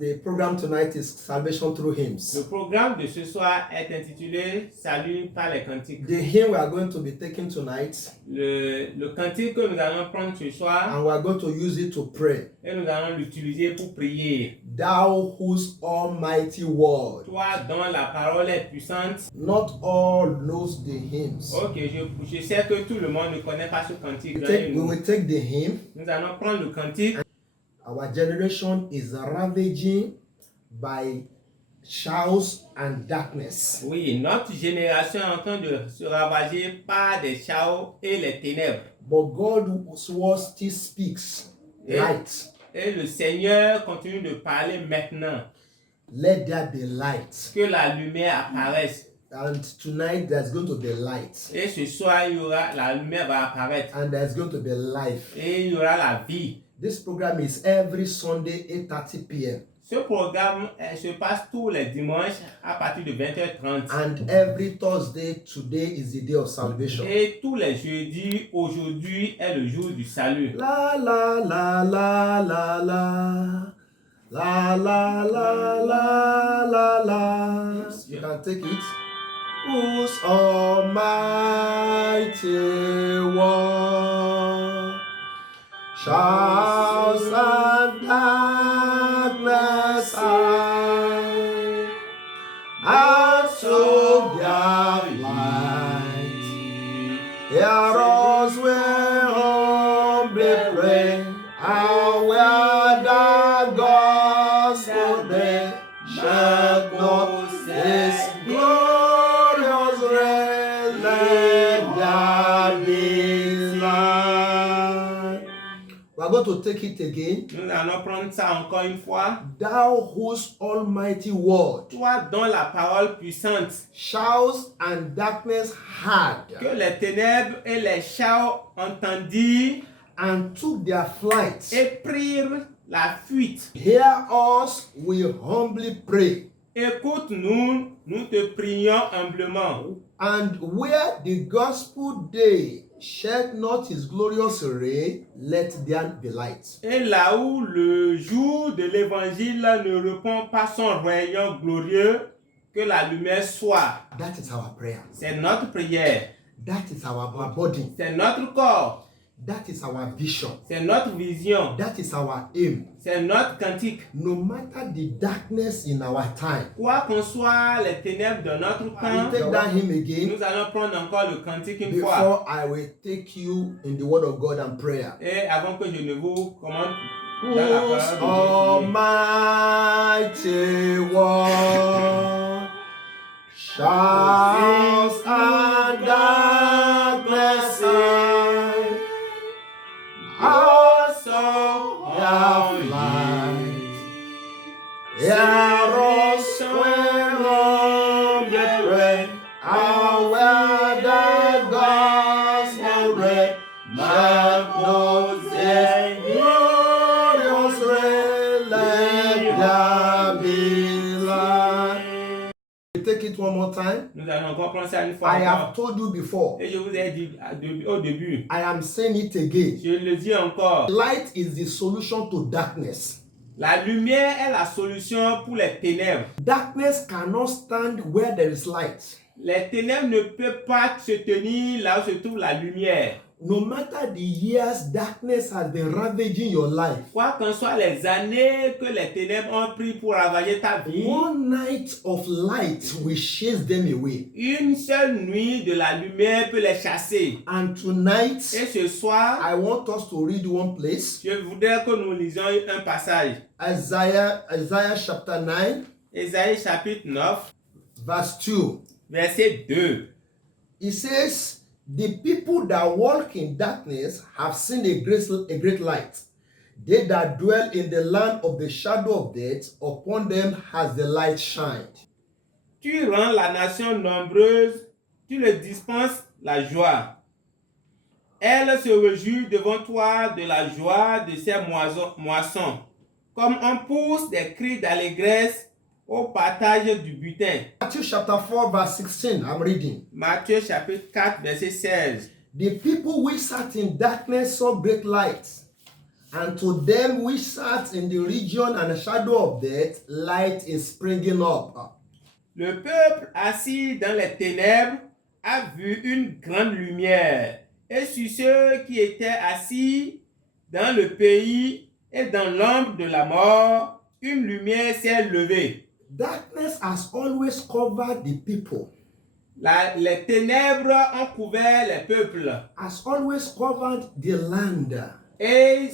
The program tonight is Salvation Through Le Hymns. programme de ce soir est intitulé Salut par les cantiques. The hymn we are going to be taking tonight, Le cantique que nous allons prendre ce soir, and we are going to use it to pray. et nous allons l'utiliser pour prier. Thou whose almighty word. Toi dont la parole est puissante. Not all knows the hymns. Ok, je sais que tout le monde ne connaît pas ce cantique. We will take the hymn. Nous allons prendre le cantique. Our generation is ravaging by shouts and darkness. Oui, notre génération est en train de se ravager par des chaos et les ténèbres. But God's word still speaks light. Et le Seigneur continue de parler maintenant. Let there be light. Que la lumière apparaisse. And tonight there's going to be light. Et ce soir, la lumière va apparaître. And there's going to be life. Et il y aura la vie. This program is every Sunday 8:30 p.m. Ce programme se passe tous les dimanches à partir de 20h30. And every Thursday, today is the day of salvation. Et tous les jeudis, aujourd'hui est le jour du salut. La la la la la la. La la la la la la. You can take it. Whose almighty word shouts and darkness hide, and so their light. Hear us we humbly pray, and where the gospel they shed not this glorious ray, let there be light. We are going to take it again. Nous allons prendre ça encore une fois. Thou whose almighty word Toi dont la parole puissante, shouts and darkness heard, que les ténèbres et les chaos entendirent and took their flight. et prirent la fuite. Hear us, we humbly pray. Écoute-nous, nous te prions humblement. And where the gospel day shed not his glorious ray, let there be light. Et là où le jour de l'évangile ne répond pas son rayon glorieux, que la lumière soit. That is our prayer. C'est notre prière. That is our body. C'est notre corps. That is our vision. C'est notre vision. That is our aim. C'est notre cantique. No matter the darkness in our time. Quoi qu'on soit les ténèbres de notre We temps, take that hymn again nous allons prendre encore le cantique une fois. before I will take you in the word of God and prayer. Et avant que je ne vous commande dans la Whose parole de almighty word shouts and darkness hide, also their flight. Hear us when humbly pray, and where the gospel ray shall not this glorious ray, let there be light. We take it one more time. Nous allons encore prendre ça une fois I have encore. told you before. Et je vous ai dit au début, I am saying it again. je le dis encore, Light is the solution to darkness. la lumière est la solution pour les ténèbres. Darkness cannot stand where there is light. Les ténèbres ne peuvent pas se tenir là où se trouve la lumière. No matter the years darkness has been ravaging your life, Quoi qu'en soient les années que les ténèbres ont pris pour ravager ta vie, one night of light will chase them away. une seule nuit de la lumière peut les chasser. And tonight, Et ce soir, I want us to read one place. je voudrais que nous lisions un passage. Isaiah chapter 9, Ésaïe chapitre 9, verse 2. verset 2. It says, the people that walk in darkness have seen a great light. They that dwell in the land of the shadow of death, upon them has the light shined. Tu rends la nation nombreuse, tu le dispenses la joie. Elle se réjouit devant toi de la joie de ses moissons, comme on pousse des cris d'allégresse au partage du butin. Matthew chapter 4 verse 16, I'm reading. Matthieu chapitre 4 verset 16. The people which sat in darkness saw great light. And to them which sat in the region and the shadow of death, light is springing up. Le peuple assis dans les ténèbres a vu une grande lumière. Et sur ceux qui étaient assis dans le pays et dans l'ombre de la mort, une lumière s'est levée. Darkness has always covered the people, Les ténèbres ont couvert les peuples. has always covered the land. Et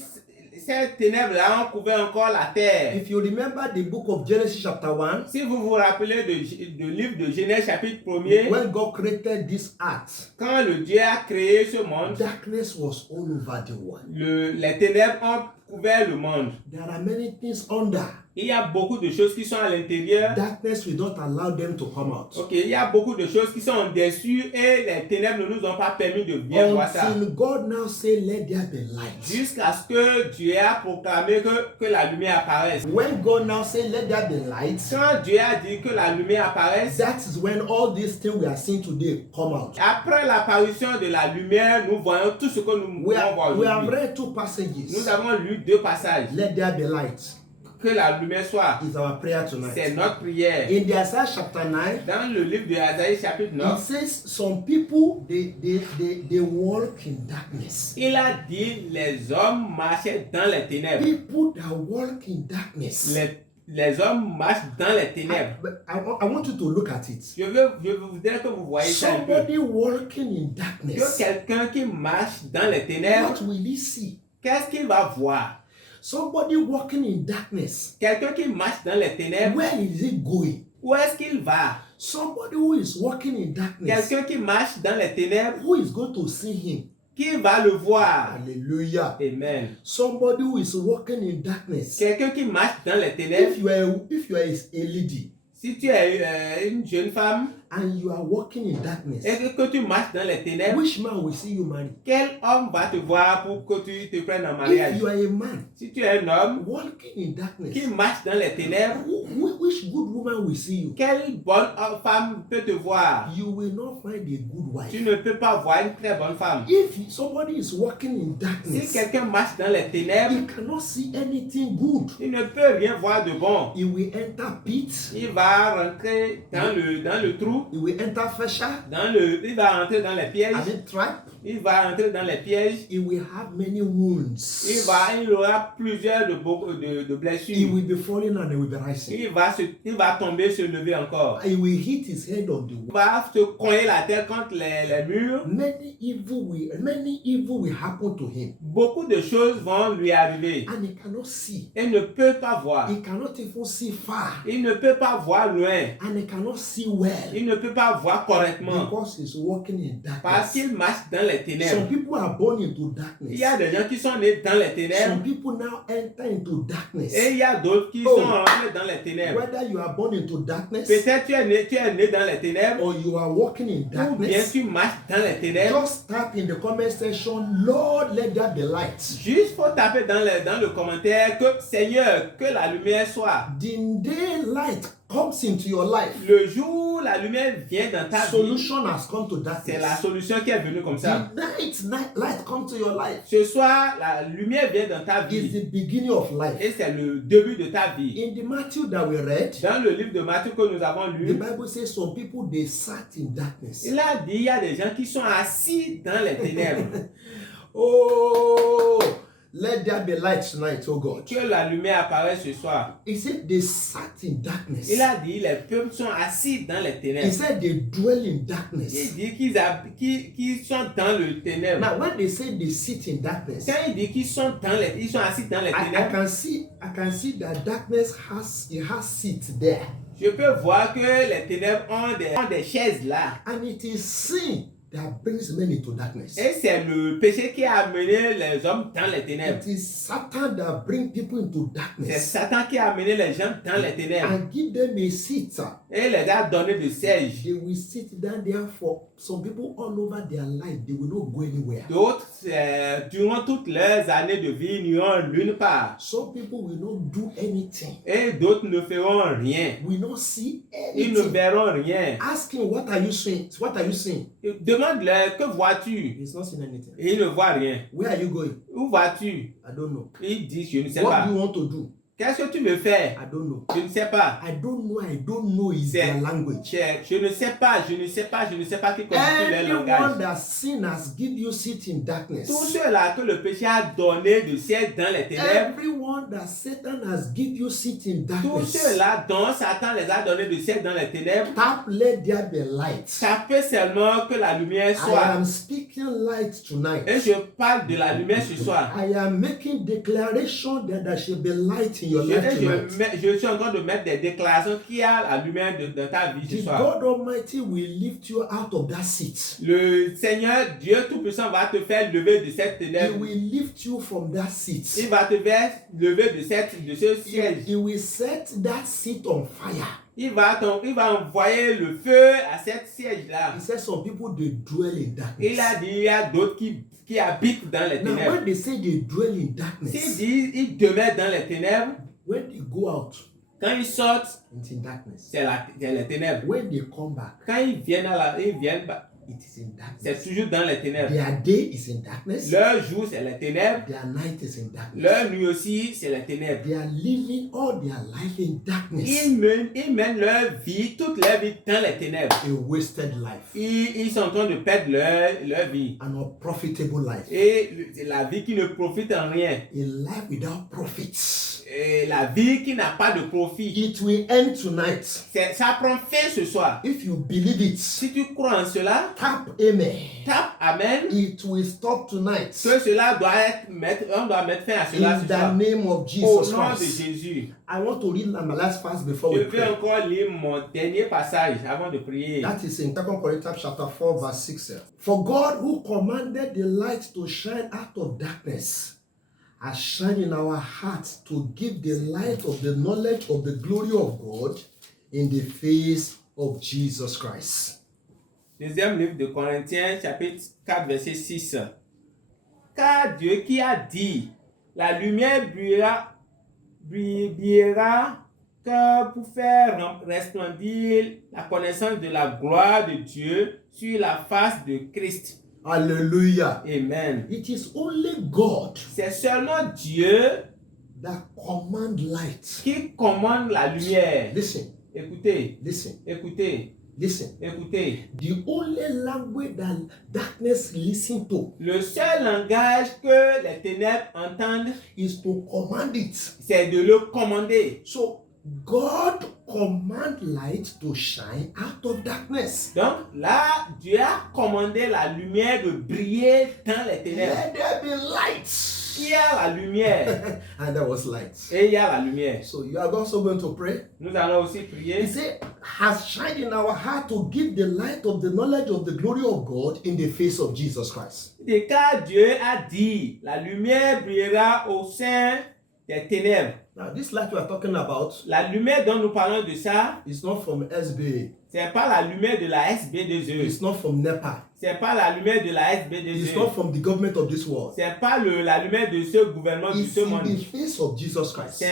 ces ténèbres-là ont couvert encore la terre. If you remember the book of Genesis chapter 1, Si vous vous rappelez du livre de Genèse chapitre 1er, when God created this earth, quand le Dieu a créé ce monde, darkness was all over the world. les ténèbres ont couvert le monde. There are many things under. Il y a beaucoup de choses qui sont à l'intérieur. Darkness will not allow them to come out. Ok, il y a beaucoup de choses qui sont en dessus et les ténèbres ne nous ont pas permis de bien voir ça. Until God now say, let there be light. Jusqu'à ce que Dieu a proclamé que la lumière apparaisse. When God now say, let there be light, Quand Dieu a dit que la lumière apparaisse, that is when all these things we are seeing today come out. après l'apparition de la lumière, nous voyons tout ce que nous We pouvons voir have aujourd'hui. read two passages. Nous avons lu 2 passages. Let there be light Que la lumière soit. is our prayer C'est tonight. notre prière. In the Isaiah chapter 9, Dans le livre de Isaïe chapitre it 9, says some people they walk in darkness. il a dit les hommes marchaient dans les ténèbres. People that walk in darkness. Les hommes marchent dans les ténèbres. I want you to look at it. Je voudrais que vous voyez ça un peu. Somebody walking in Que darkness. quelqu'un qui marche dans les ténèbres, What will he see? qu'est-ce qu'il va voir? Somebody walking in darkness. Quelqu'un qui marche dans les ténèbres, Where is he going? où est-ce qu'il va? Somebody who is walking in darkness. Quelqu'un qui marche dans les ténèbres, Who is going to see him? qui va le voir? Hallelujah. Amen. Somebody who is walking in darkness. Quelqu'un qui marche dans les ténèbres, If you are a lady si tu es une jeune femme and you are walking in darkness, et que tu marches dans les ténèbres, which man will see you marry? quel homme va te voir pour que tu te prennes en mariage? If you are a man Si tu es un homme walking in darkness, qui marche dans les ténèbres, which good woman will see you? quelle bonne femme peut te voir? You will not find a good wife. Tu ne peux pas voir une très bonne femme. If somebody is walking in Si darkness, quelqu'un marche dans les ténèbres, he cannot see anything good. il ne peut rien voir de bon. He will enter pit. Il va rentrer dans le trou, He will enter fissure il va rentrer dans les pièges, and trap. il va rentrer dans les pièges, He will have many wounds. il aura plusieurs de He blessures. will be falling and he will be rising. Il va tomber, se lever encore. He will hit his head on the Il wall. va se cogner la tête contre les murs. Many evil will happen to him, Beaucoup de choses vont lui arriver. and he cannot see. Il ne peut pas voir. He cannot even see far, Il ne peut pas voir loin. and he cannot see well Il ne peut pas voir correctement. because he's walking in Parce darkness. qu'il marche dans les Some ténèbres. people are born into Il y a darkness. des gens qui sont nés dans les ténèbres. Some people now enter into darkness. Et il y a d'autres qui Oh. sont rentrés dans les ténèbres. Whether you are born into darkness Peut-être tu es né dans les ténèbres. or you are walking in Ou bien darkness, tu marches dans les ténèbres. just type in the comment section, Lord, let there be light. Juste faut taper dans le commentaire que Seigneur, que la lumière soit. The day light comes into your life, Le jour où la lumière vient dans ta vie, solution has come to c'est la darkness. solution qui est venue comme ça. The light comes to your life Ce soir, la lumière vient dans ta is vie. the beginning of life. Et c'est le début de ta vie. In the Matthew that we read, Dans le livre de Matthieu que nous avons the lu, Bible says some people they sat in darkness. il a dit il y a des gens qui sont assis dans les ténèbres. Oh, let there be light tonight, oh God. Que la lumière apparaisse ce soir. He said they sat in darkness. Il a dit les peuples sont assis dans les He ténèbres. said they dwell in Il darkness. dit qu'ils sont dans le ténèbre. Now, when they say they sit in darkness, Quand il dit qu'ils sont assis dans les I ténèbres, can see that darkness has seat there, je peux voir que les ténèbres ont des chaises là. and it is sin that brings men into darkness. Et c'est le péché qui a amené les hommes dans les ténèbres. It is Satan that brings people into C'est darkness Satan qui a amené les gens dans les ténèbres. and give them a seat. Et les a donné de sièges. They will sit down there for some people all over their life. They will not go anywhere. D'autres, durant toutes leurs années de vie, n'iront nulle part. Some people will not do anything. Et d'autres ne feront rien. Will not see Ils ne anything. verront rien. Ask him, what are you saying? What are you saying? Demande-leur, que vois-tu? He's not seen anything. Et il ne voit rien. Where are you going? Où vas-tu? I don't know. Il dit, je ne sais What pas. do you want to do? Qu'est-ce que tu veux faire? I don't know. Je ne sais pas. I don't know is C'est- their language. Je ne sais pas qui constitue leur Anyone langage. that sin has give you sit in darkness. Tous ceux-là que le péché a donné de siège dans les ténèbres, Everyone that Satan has give you sit in tous darkness. ceux-là dont Satan les a donné de siège dans les ténèbres, Tap, let there be light. tapez seulement que la lumière I soit. am speaking light tonight. Et je parle de la lumière ce soir. I am making declaration that there should be light in your life tonight. Je suis en train de mettre des déclarations qui a la lumière dans ta vie ce The soir. God Almighty will lift you out of that seat. Le Seigneur Dieu Tout-Puissant va te faire lever de cette He ténèbre. will lift you from that Il seat. va te faire lever de ce siège. He will set that seat on fire. Il va envoyer le feu à cette siège-là. He said some people they dwell in Il darkness. a dit, il y a d'autres qui habitent dans les Now ténèbres. when they say they dwell in S'il darkness, dit, ils demeurent dans les ténèbres, when they go out, quand ils sortent, it's in darkness. c'est les ténèbres. When they come back, Quand ils viennent it is in c'est darkness. toujours dans les ténèbres. Their day is in darkness. Leur jour, c'est les ténèbres. Their night is in darkness. Leur nuit aussi, c'est les ténèbres. They are living all their life in darkness. Ils mènent leur vie, toute leur vie dans les ténèbres. A wasted life. Ils sont en train de perdre leur vie. An unprofitable life. Et la vie qui ne profite en rien. A life without profits. Et la vie qui n'a pas de profit. It will end tonight. Ça prend fin ce soir. If you believe it, Si tu crois en cela, tap amen. tape Amen. It will stop tonight. Que cela on doit mettre fin à cela In ce the soir. name of Au Jesus nom de Christ. Jésus. I want to read my last verse before Je we vais pray. encore lire mon dernier passage avant de prier. That is in 2 Corinthians chapter 4 verse 6. For God who commanded the light to shine out of darkness has shined in our hearts to give the light of the knowledge of the glory of God in the face of Jesus Christ. Deuxième livre de Corinthiens, chapitre 4, verset 6. Car Dieu qui a dit, la lumière brillera que pour faire resplendir la connaissance de la gloire de Dieu sur la face de Christ. Hallelujah. Amen. It is only God C'est seulement Dieu that command light. qui commande la lumière. Listen, Écoutez, listen, écoutez, listen. écoutez. The only language that darkness listen to Le seul langage que les ténèbres entendent, is to command it. c'est de le commander. So God command light to shine out of darkness. Donc là, Dieu a commandé la lumière de briller dans les ténèbres. Let there be light. Il y a la lumière And there was light. et il y a la lumière. So you are also going to pray. Nous allons aussi He prier. said, has shined in our heart to give the light of the knowledge of the glory of God in the face of Jesus Christ. Et car Dieu a dit, la lumière brillera au sein des ténèbres. Now, this light we are talking about La lumière dont nous parlons de ça, is not from SBA. c'est pas la lumière de la SB2E. It's not from NEPA. C'est pas la lumière de la It's SB2E. not from the government of this world. C'est pas la lumière de ce gouvernement de It's ce in monde. the face of Jesus Christ.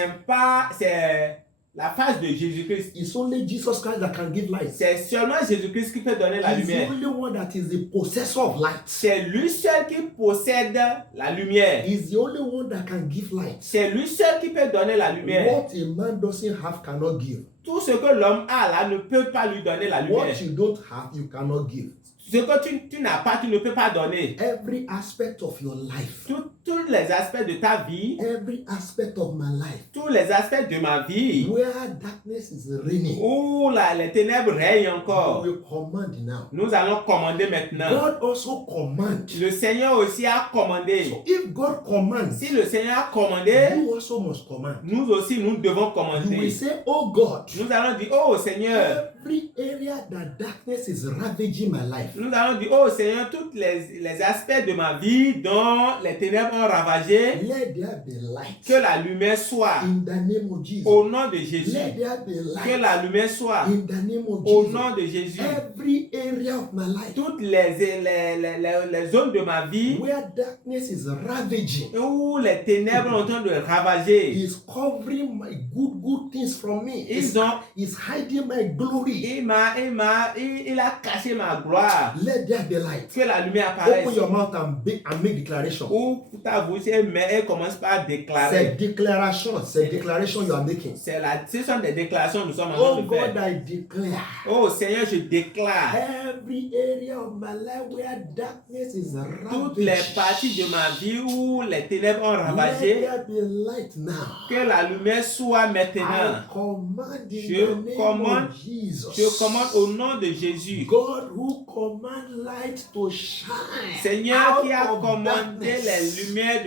C'est la face de Jésus-Christ. It's only Jesus Christ that can give light. C'est seulement Jésus-Christ qui peut donner la He's the lumière. only one that is the possessor of light. C'est lui seul qui possède la lumière. He's the only one that can give light. C'est lui seul qui peut donner la lumière. What a man doesn't have cannot give. Tout ce que l'homme a là ne peut pas lui donner la lumière. What you don't have, you cannot give. Ce que tu n'as pas, tu ne peux pas donner. Every aspect of your life, Tous les aspects de ta vie, every aspect of my life, tous les aspects de ma vie, where darkness is reigning, où les ténèbres règnent we encore, will command now. nous allons commander maintenant. God also command. Le Seigneur aussi a commandé. So if God commands, Si le Seigneur a commandé, you also must command. nous aussi nous devons You will commander. say, oh God, Nous allons dire, oh Seigneur, every area that darkness is ravaging my life, nous allons dire, oh Seigneur, tous les aspects de ma vie dont les ténèbres ont ravagé, let there be light. que la lumière soit. In the name of Jesus. Au nom de Jésus, Let there be que light. la lumière soit. In the name of Au Jesus. nom de Jésus, Every area of my life toutes les zones de ma vie where darkness is ravaging où les ténèbres sont en train de ravager, is covering my good things from me. ils ont, Is hiding my glory. il a caché ma gloire. joie. Let there be light. Que la lumière apparaisse. Open your mouth and make declaration. Ouvre ta bouche et commence par déclarer. C'est déclaration you are making. Ce sont des déclarations que nous sommes en train Oh de God, faire. I declare. Oh Seigneur, je déclare. Every area of my life where darkness is Toutes les parties de ma vie où les ténèbres ont ravagé, let there be light now. que la lumière soit maintenant. I command in Je the name commande, of Jesus. je commande au nom de Jésus. God who command light to shine. Seigneur qui out a of commandé darkness. les lumières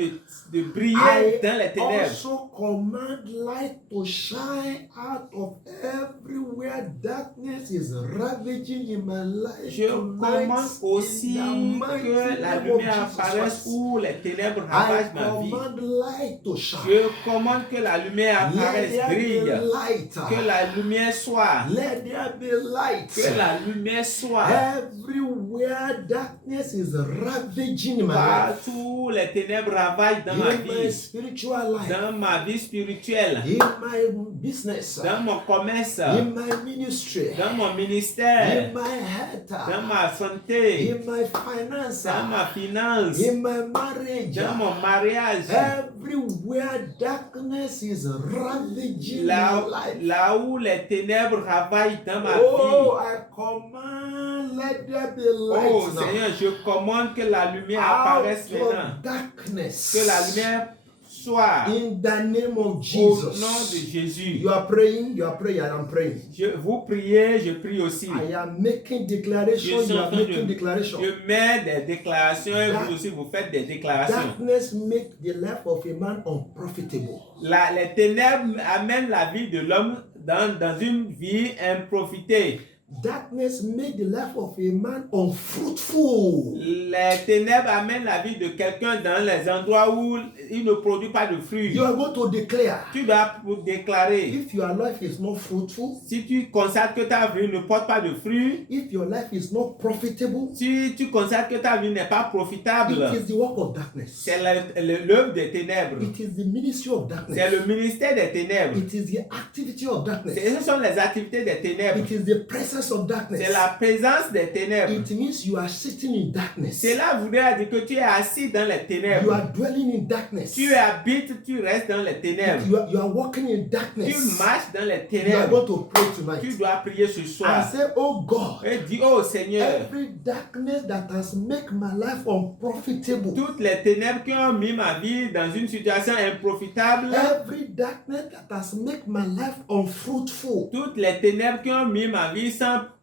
de briller I dans les ténèbres. also command light to shine out of everywhere darkness is ravaging in my life. Je commande aussi que la lumière apparaisse où les ténèbres ravagent ma vie. Light to shine. Je commande que la lumière apparaisse, Let there brille. be light. Que la lumière soit. Let there be light. Que la lumière soit. Everywhere darkness is ravaging in my life. Partout les ténèbres ravagent dans ma In my vie. spiritual life. Dans ma vie spirituelle. In my business. Dans mon commerce. In my ministry. Dans mon ministère. In my health. Dans ma santé. In my finance. Dans ma finance. In my marriage. Dans mon mariage. Everywhere darkness is ravaging my life. Là où les ténèbres ravagent dans ma Oh, vie. I command, let there be light Oh now. Seigneur, je commande que la lumière apparaisse Out maintenant. of darkness. Que la lumière soit. In the name of Au nom Jesus. de Jésus. You are praying, and I'm praying. Vous priez, je prie aussi. I am making declaration, you are making declaration. Je mets des déclarations et vous aussi vous faites des déclarations. Darkness make the life of a man unprofitable. Les ténèbres amènent la vie de l'homme dans une vie improfitée. Darkness make the life of a man unfruitful. Les ténèbres amènent la vie de quelqu'un dans les endroits où il ne produit pas de fruits. You are going to declare. Tu dois déclarer. If your life is not fruitful, Si tu constates que ta vie ne porte pas de fruits, if your life is not profitable, si tu constates que ta vie n'est pas profitable, it is the work of darkness. c'est l'œuvre des ténèbres. It is the ministry of darkness. C'est le ministère des ténèbres. It is the activity of darkness. Ce sont les activités des ténèbres. It is the presence of darkness. C'est la présence des ténèbres. It means you are sitting in darkness. Cela voudrait dire que tu es assis dans les You ténèbres. are dwelling in darkness. Tu habites, tu restes dans les ténèbres. You are walking in Tu darkness. marches dans les You are ténèbres. going to pray Tu tonight. dois prier ce And soir. say, oh God, Et dis, oh Seigneur, every darkness that has made my life unprofitable, toutes les ténèbres qui ont mis ma vie dans une situation improfitable, every darkness that has made my life unfruitful, toutes les ténèbres qui ont mis ma vie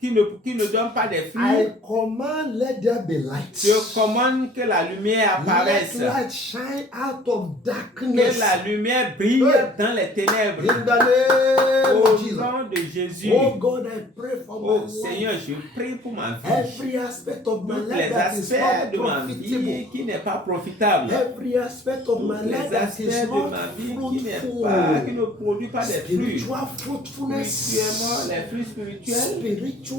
qui ne donnent pas des I fruits, command, let there be light. je commande que la lumière apparaisse. Let light shine out of Que darkness. la lumière brille dans les ténèbres. In the name Au of Jesus. nom de Jésus. Oh God, I pray for Oh my Seigneur, life. je prie pour ma vie. Every aspect of my Tous life les that is aspects de not ma vie profitable. qui n'est pas profitable. Every aspect of Tous my life les that aspects is de not ma vie qui ne produit pas des fruits. spiritual fruitfulness. Spirituellement, les fruits spirituels. Spiritual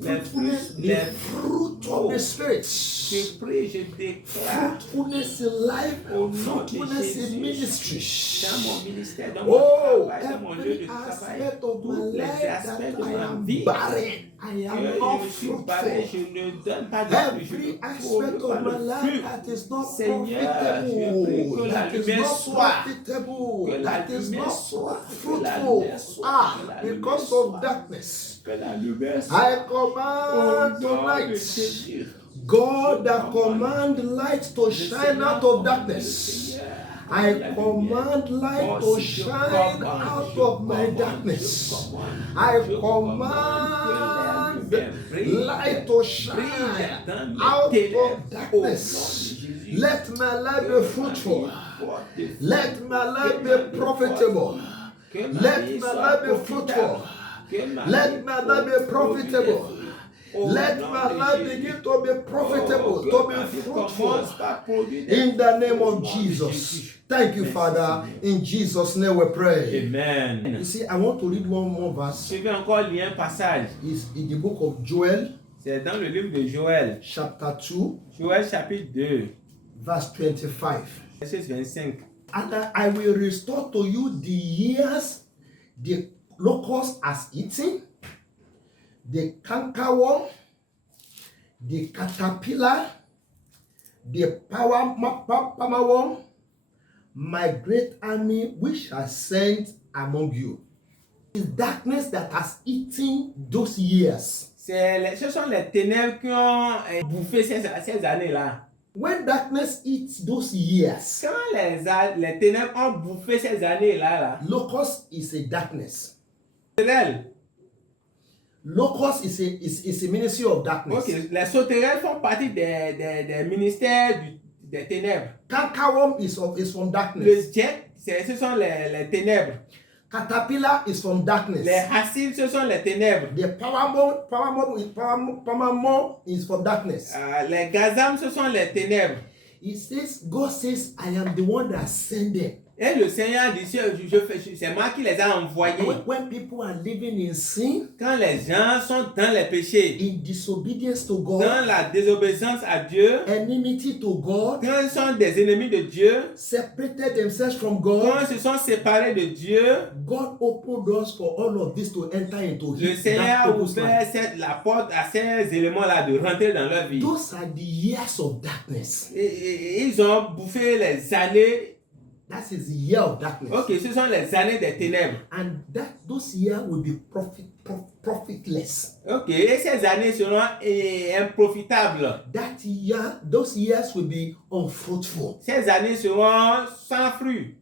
fruitfulness. les The fruit of the Spirit. Je prie, je déclare Fruitfulness in life. au nom de Fruitfulness in Jésus ministry. dans mon ministère, dans mon Oh, travail, dans mon lieu every de travail. aspect of my Tous les life aspects that de I ma am vie. barren. I am not Je suis barré, fruitful. je ne donne pas de fruits, je Every ne aspect produis pas of my de life fruits. that is not Seigneur, je prie profitable, que la that is lumière not soit, profitable, que la that is lumière not soit, que la fruitful, lumière soit, que la lumière because soit. of darkness. Que la lumière soit. I Au command nom de tonight, Jésus. God that command light to shine out of darkness. I command light to shine out of my darkness. I command light to shine out of darkness. Let my life be fruitful. Let my life be profitable. Let my life be fruitful. Let my life be profitable. Let my life begin to be profitable, to be fruitful. In the name of Jesus. Thank you, Father. In Jesus' name we pray. Amen. You see, I want to read one more verse. Je vais encore lire un passage. It's in the book of Joel, C'est dans le livre de Joël. chapter 2, Joël chapitre 2, verse 25. verset 25. And I will restore to you the years the locust has eaten, the cankerworm, the caterpillar, the palmer worm, my great army which I sent among you. It's darkness that has eaten those years. Ce sont les ténèbres qui ont bouffé ces années-là. When darkness eats those years, Quand les ténèbres ont bouffé ces années-là, locust is a darkness. sauterelles. Locust is a ministry of darkness. Okay, les sauterelles font partie des ministères des ténèbres. Cankerworm is from Le darkness. jet, ce sont les ténèbres. Caterpillar is from darkness. Les racines, ce sont les ténèbres. The palmer worm is from darkness. Les gazam, ce sont les ténèbres. God says, I am the one that sent them. Et le Seigneur dit, c'est moi qui les ai envoyés. When people are living in sin, Quand les gens sont dans les péchés, in disobedience to God, dans la désobéissance à Dieu, enmity to God, quand ils sont des ennemis de Dieu, separated themselves from quand God, ils se sont séparés de Dieu, God opened doors for all of this to enter into le Seigneur that a people's life. ouvert la porte à ces éléments-là de rentrer dans leur vie. Those are the years of darkness. Et ils ont bouffé les années. That is the year of darkness. Ok, ce sont les années des ténèbres. And those years will be profitless. Ok, et ces années seront improfitables. Those years will be unfruitful. Ces années seront sans fruit.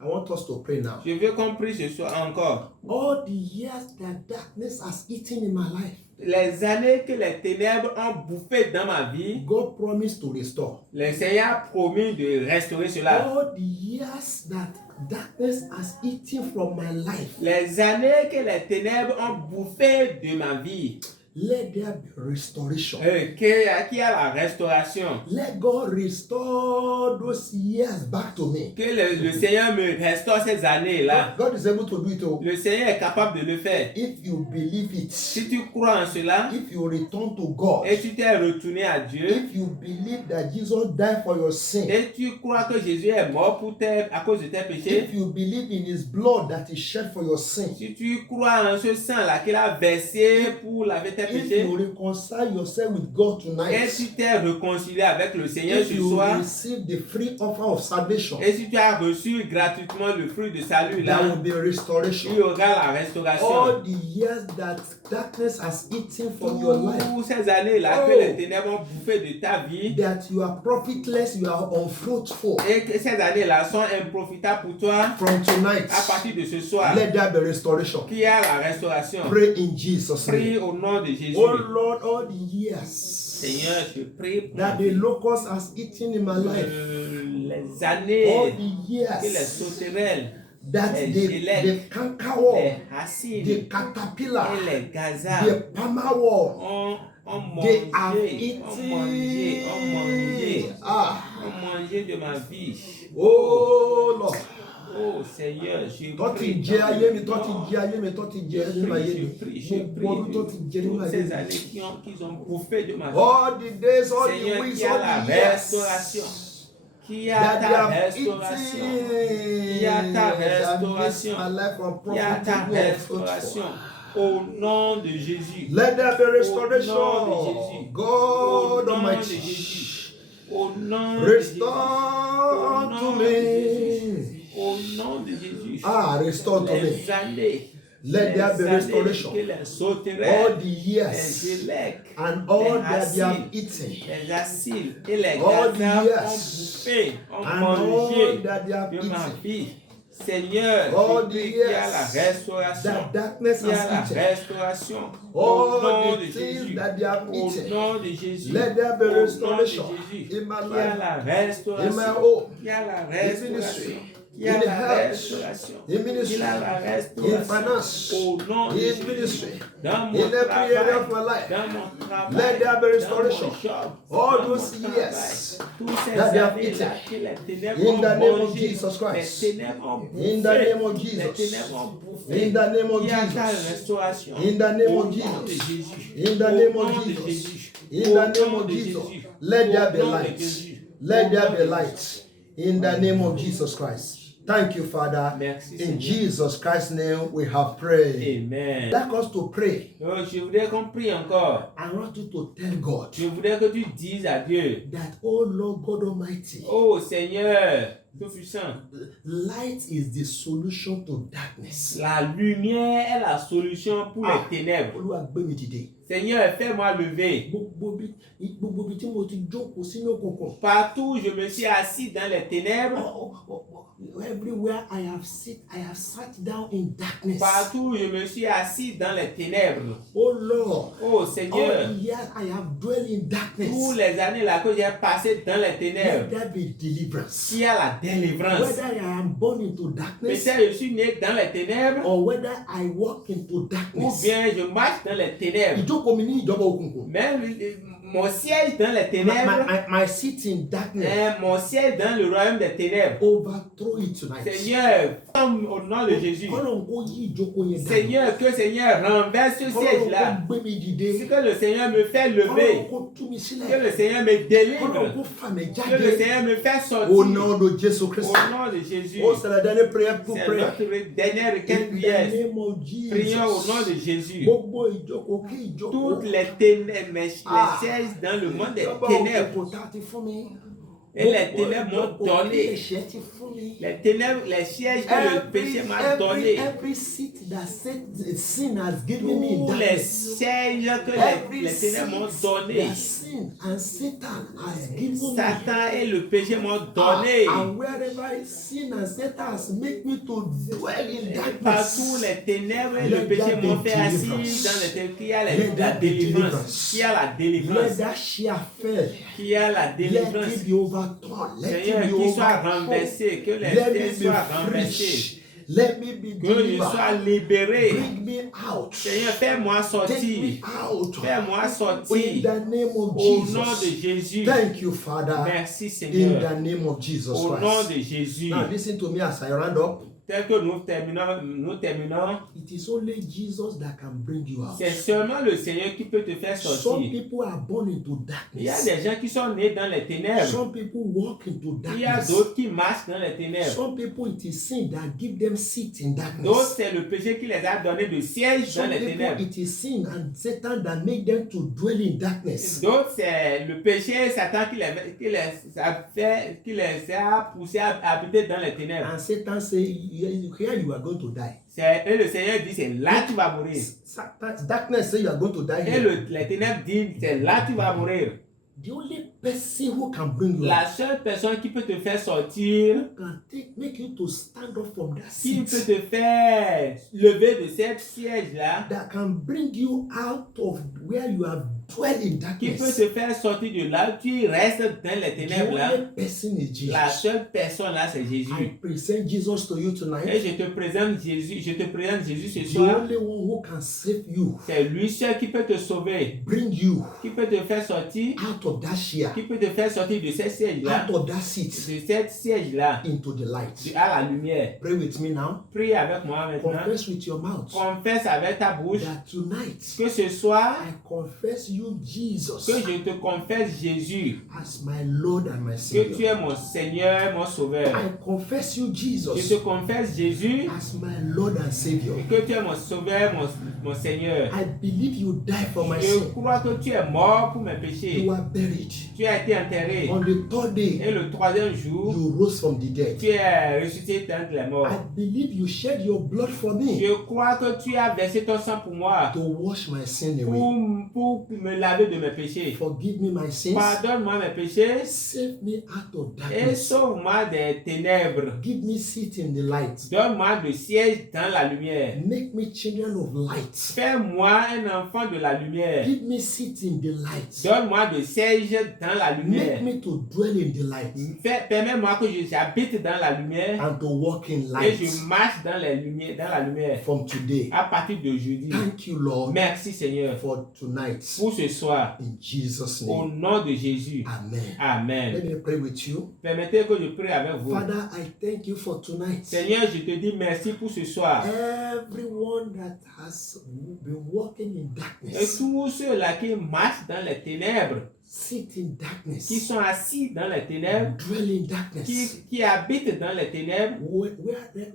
I want us to pray now. Je veux qu'on prie ce soir encore. All the years that darkness has eaten in my life, Les années que les ténèbres ont bouffé dans ma vie, God promised to restore. le Seigneur a promis de restaurer cela. All the years that darkness has eaten from my life, Les années que les ténèbres ont bouffé de ma vie, let there be restoration. qui a la restauration. Let God restore those years back to me. Que le Seigneur me restaure ces années-là. God is able to do it all. Le Seigneur est capable de le faire. If you believe it, Si tu crois en cela, if you return to God, et tu t'es retourné à Dieu, if you believe that Jesus died for your sin, et tu crois que Jésus est mort à cause de tes péchés, if you believe in His blood that He shed for your sin, si tu crois en ce sang-là qu'il a versé pour laver tes if péchés, you reconcile yourself with God et tonight, si tu t'es réconcilié avec le Seigneur if ce you soir, receive the free offer of salvation, et si tu as reçu gratuitement le fruit de salut there will là, be restoration. il y aura la restauration. All the years that darkness has eaten from your life, Toutes ces années-là que les ténèbres ont bouffé de ta vie, that you are profitless, you are unfruitful, et que ces années-là sont improfitables pour toi, from tonight, à partir de ce soir, let there be restoration. qui a la restauration. Pray in Jesus' Prie name. au nom de Jésus. Oh Lord, all the years Seigneur, je prie pour that the locust has eaten in my life, les all années the que les years sauterelles, that les the gilets, cankerworm, les racines the caterpillar, et les gazas the palmer worm, ont they have mangé, ont mangé de ma vie. Oh Lord. Oh Seigneur, je Tọ́tí prie. jẹ ayé mi, tọ́tí jẹ ayé mi, tọ́tí jẹ nínú ayé Je mi. prie. Gbogbo ọdún tọ́tí jẹ nínú Toutes ayé ces mi. années qu'ils ont bouffé de ma vie. All the days, all the Seigneur, weeks, qui a all la the restauration. years Qui a that they ta have restauration. eaten, Qui a ta that makes restauration. my life Qui a ta unprofitable. restauration. Au nom de Jésus. Let there be Au nom de restoration. Jésus. God Au nom de Almighty, Jésus. Au nom de restore Jésus. to me. Au nom de Jésus. Ah, restore to me. Les années. Let there be les années restoration. que les sauterelles, All the les years gélèques, and all les that they have racines, eaten, les acides et les all the gazas years ont bouffé, ont and all mangé that they have de ma eaten, vie. Seigneur, all je the prie qu'il y a la years restauration. that darkness Il y a la has eaten, restauration. Au nom all de the Jésus. things that they have Au eaten, nom de Jésus. let there be Au nom de restoration Jésus. in my Il y a life, la in my restauration. home, Il y a la in restauration. ministry, Il y a in la health, restauration. in Il ministry, y a la in restauration. finance, Au nom de in Jésus. ministry, Dans mon in every area travail, of my life. dans mon travail, Let there be restoration. dans mon job, All dans those mon years travail, tous ces that they have années-là eaten, que les ténèbres in ont the name of mangé, Jesus Christ, les ténèbres ont bouffé, in the name of les Jesus, ténèbres ont bouffé, in the name of il y a ta Jesus, restauration, in the name au of nom de Jesus, Jésus, in the au name nom of de Jesus, Jésus, in au the name nom of de Jesus, Jésus, let au there be nom de light, Jésus, let au there nom be de light, in the name of Jesus Christ. Thank you, Father. Merci, In Seigneur. Jesus Christ's name we have prayed. Amen. Like us to pray. Donc, je voudrais qu'on prie encore. I want you to tell God Je voudrais que tu dises à Dieu, that, oh Lord God Almighty, oh Seigneur, Tout-Puissant, light is the solution to darkness. la lumière est la solution pour les ténèbres. Olúwa gbé mi dìde. Seigneur, fais-moi lever. Gbogbo ibi tí mo ti jókòó sínú òkùnkùn. Partout où je me suis assis dans les ténèbres, Everywhere I have sat down in darkness. partout où je me suis assis dans les ténèbres. Oh Lord, Oh Seigneur, all the years I have dwelt in toutes darkness. les années là que j'ai passées dans les Let ténèbres, there be deliverance. il y a la délivrance. Whether I am born into darkness Peut-être je suis né dans les ténèbres, or whether I walk into ou darkness. bien je marche dans les ténèbres. Ìjókòó mi ní ìjọba òkùnkùn. Même mon siège dans les ténèbres, My seat in darkness. mon siège dans le royaume des ténèbres. Overthrow it tonight. Seigneur, au nom de Jésus. Ọlọ́run kó yí ìjókòó yẹn dànù. Seigneur, que Seigneur renverse ce Ọlọ́run siège-là. kó gbé mi dìde. Si que le Seigneur me fait Ọlọ́run lever, kó tú mi que sílẹ̀. le Seigneur me Ọlọ́run délivre, kó fà mí que le jáde. Seigneur me fait sortir. Au nom de Jésus Au Christ. nom de Jésus. Oh, c'est la dernière prière pour C'est prier. notre dernière requête In the prière. name of Jesus. Prions au nom de Jésus. Gbogbo ìjókòó kí ìjókòó. Toutes les ténèbres, les sièges dans le monde des Ìjọba ténèbres. òkùnkùn tá a ti fún mi. Et les ténèbres m'ont Gbogbo donné. ìjókòó tí ẹ̀ṣẹ̀ ti fún mi. Les ténèbres, les sièges que le péché m'a donné. Every seat that sin has given me in Tous les darkness. sièges que Every les ténèbres m'ont donné. that sin and Satan has given me. Satan et le péché m'ont donné. And wherever sin and Satan has made me to dwell in Partout darkness. les ténèbres et Let le péché there be m'ont fait assis deliverance. dans les ténèbres. Qui a Let la there be délivrance. deliverance. Qui a la Let délivrance. that share fell. Qui a la Let délivrance. it be overthrown. Let Seigneur, it be qu'il soit overthrown. renversé. Que les Let me sièges be soient renversés. free. Let me be Que je sois delivered. libéré. Bring me out. Seigneur, fais-moi Take sortir. me out. Fais-moi In sortir. the name of Au nom de Jesus. Jésus. Thank you, Father. Merci In Seigneur. the name of Jesus Au nom Christ. de Jésus. Now listen to me as I round up. Tel que nous terminons, It is only Jesus that can bring you out. c'est seulement le Seigneur qui peut te faire Some sortir. people are born into Il y a darkness. des gens qui sont nés dans les ténèbres. Some people walk into Il y a darkness. d'autres qui marchent dans les ténèbres. Some people it is sin that give them seat in D'autres, darkness. c'est le péché qui les a donné de siège dans Some les people ténèbres. it is sin and Satan that make them to dwell in darkness. D'autres, c'est le péché, Satan qui les a poussés à habiter dans les ténèbres. And Satan say, here you are going to die. Et le Seigneur dit, c'est là que tu vas mourir. Darkness say you are going to die Et here. les ténèbres disent, c'est là que tu vas mourir. The only person who can bring you La out, seule personne qui peut te faire sortir, who can make you to stand up from that qui peut seat, te faire lever de cette siège-là, that can bring you out of where you have dwell in qui peut darkness. te faire sortir de là où tu restes dans les The ténèbres là. only person is La Jesus. seule personne là, c'est Jésus. I present Jesus to you Et tonight. je te présente Jésus ce The soir. only one who can save you, C'est lui seul qui peut te sauver, bring you qui peut te faire sortir, out of that chair, qui peut te faire sortir de cette siège-là, out of that seat, de cette siège-là, into the light. à la lumière. Pray with me now. Prie avec moi maintenant. Confess with your mouth Confesse avec ta bouche that tonight que ce soir, I confess you, Jesus, que je te confesse Jésus, as my Lord and my que tu Savior. es mon Seigneur, mon Sauveur. I confess you, Je Jesus, te confesse Jésus, as my Lord and Savior. que tu es mon Sauveur, mon Seigneur. I believe you died for my Je sin. crois que tu es mort pour mes péchés. You are buried. Tu as été enterré. On the third day, Et le troisième jour, you rose from the dead. tu es ressuscité d'entre les morts. I believe you shed your blood for me Je crois que tu as versé ton sang pour moi, to wash my sin away. pour me laver de mes péchés. Forgive me my sins. Pardonne-moi mes péchés Save me out of et darkness. sauve-moi des ténèbres. Give me seat in the light. Donne-moi de siège dans la lumière. Make me children of light. Fais-moi un enfant de la lumière. Give me seat in the light. Donne-moi de siège dans la Make lumière. me to dwell in the light Permets-moi que j'habite dans la lumière and to walk in et light je marche dans la lumière from today. à partir de jeudi. Thank you, Lord, Merci Seigneur for tonight. pour ce soir. In Jesus' Au name. nom de Jésus. Amen. Let Amen. me pray with you. Permettez que je prie avec vous. Father, I thank you for tonight. Seigneur, je te dis merci pour ce soir. Everyone that has been walking in Et darkness, tous ceux-là qui marchent dans les ténèbres, sit in darkness, qui sont assis dans les ténèbres, dwell in darkness, qui habitent dans les ténèbres,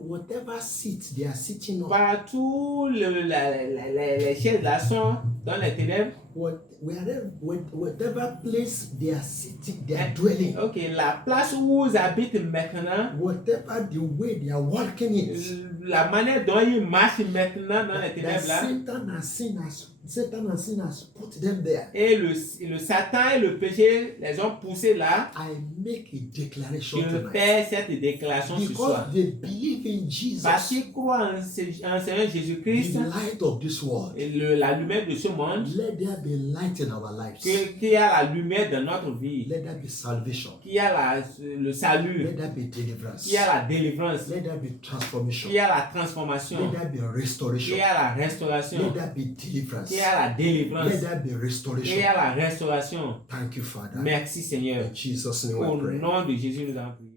whatever seat they are sitting on, partout les chaises là sont dans les ténèbres. whatever place they are sitting, they are dwelling, Ok, la place où ils habitent maintenant, whatever the way they are walking in, la manière dont ils marchent maintenant dans les that ténèbres là, Satan and sin has put them there. et le Satan et le péché les ont poussés là. I make a declaration Je tonight. fais cette déclaration ce soir. Because they believe in Parce Jesus, qu'ils croient en Seigneur Jésus-Christ, the light of this world. et la lumière de ce monde, Let there be light in our lives. qu'il y a la lumière dans notre vie, Let there be salvation. qu'il y a le salut, Let there be deliverance. qu'il y a la délivrance, Let there be transformation. qu'il y a la transformation, Let there be restoration. qu'il y a la restauration, Let there be deliverance. qu'il y a la délivrance, Let there be qu'il restoration. y a la restauration. Thank you, Father. Merci Seigneur. In Jesus' name Au we pray. nom de Jésus, nous avons prié.